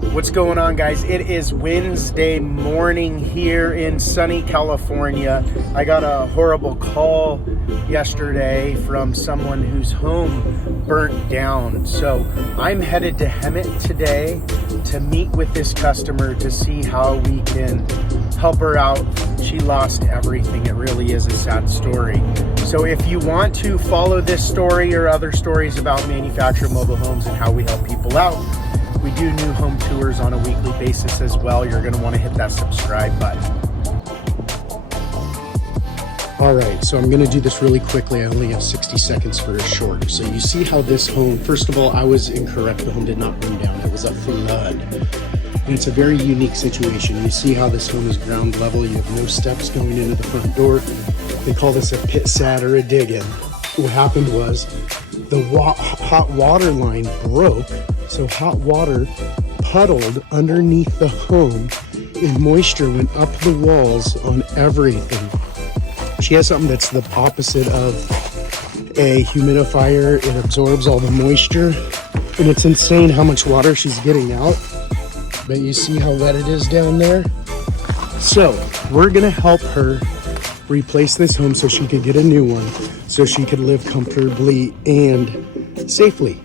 What's going on, guys? It is Wednesday morning here in sunny California. I got a horrible call yesterday from someone whose home burnt down. So I'm headed to Hemet today to meet with this customer to see how we can help her out. She lost everything. It really is a sad story. So if you want to follow this story or other stories about manufactured mobile homes and how we help people out, we do new home tours on a weekly basis as well. You're going to want to hit that subscribe button. All right, so I'm going to do this really quickly. I only have 60 seconds for a short. So you see how this home, first of all, I was incorrect. The home did not burn down. It was a flood. And it's a very unique situation. You see how this home is ground level. You have no steps going into the front door. They call this a pit sat or a dig-in. What happened was the hot water line broke. So hot water puddled underneath the home and moisture went up the walls on everything. She has something that's the opposite of a humidifier. It absorbs all the moisture, and it's insane how much water she's getting out. But you see how wet it is down there? So we're gonna help her replace this home so she could get a new one, so she could live comfortably and safely.